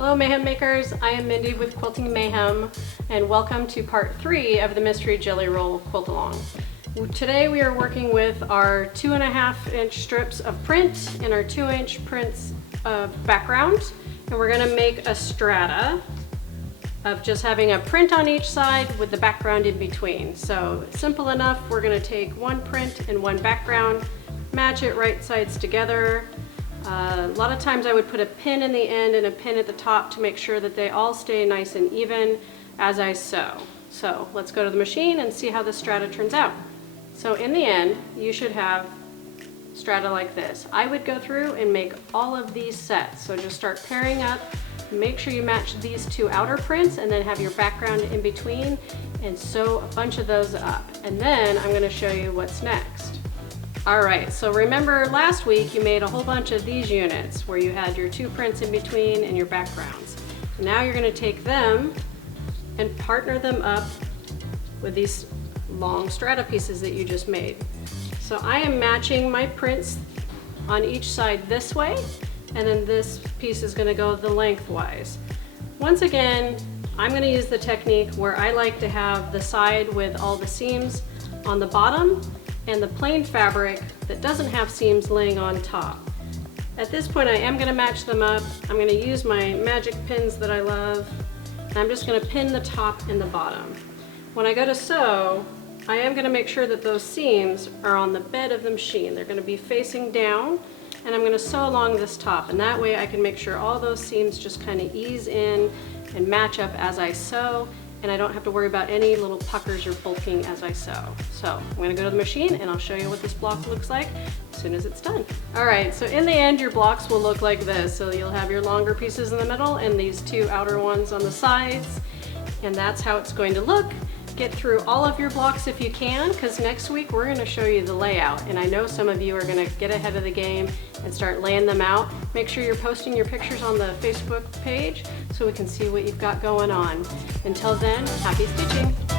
Hello Mayhem Makers, I am Mindy with Quilting Mayhem and welcome to part 3 of the Mystery Jelly Roll Quilt Along. Today we are working with our 2.5 inch strips of print and our 2-inch prints background, and we're going to make a strata of just having a print on each side with the background in between. So simple enough, we're going to take one print and one background, match it right sides together. A lot of times I would put a pin in the end and a pin at the top to make sure that they all stay nice and even as I sew. So let's go to the machine and see how the strata turns out. So in the end, you should have strata like this. I would go through and make all of these sets. So just start pairing up, make sure you match these two outer prints and then have your background in between and sew a bunch of those up. And then I'm going to show you what's next. Alright, so remember last week you made a whole bunch of these units where you had your two prints in between and your backgrounds. Now you're going to take them and partner them up with these long strata pieces that you just made. So I am matching my prints on each side this way, and then this piece is going to go the lengthwise. Once again, I'm going to use the technique where I like to have the side with all the seams on the bottom and the plain fabric that doesn't have seams laying on top. At this point I am going to match them up. I'm going to use my magic pins that I love, and I'm just going to pin the top and the bottom. When I go to sew, I am going to make sure that those seams are on the bed of the machine. They're going to be facing down, and I'm going to sew along this top, and that way I can make sure all those seams just kind of ease in and match up as I sew, and I don't have to worry about any little puckers or bulking as I sew. So I'm going to go to the machine and I'll show you what this block looks like as soon as it's done. Alright, so in the end your blocks will look like this. So you'll have your longer pieces in the middle and these two outer ones on the sides, and that's how it's going to look. Get through all of your blocks if you can, because next week we're going to show you the layout, and I know some of you are going to get ahead of the game and start laying them out. Make sure you're posting your pictures on the Facebook page so we can see what you've got going on. Until then, happy stitching!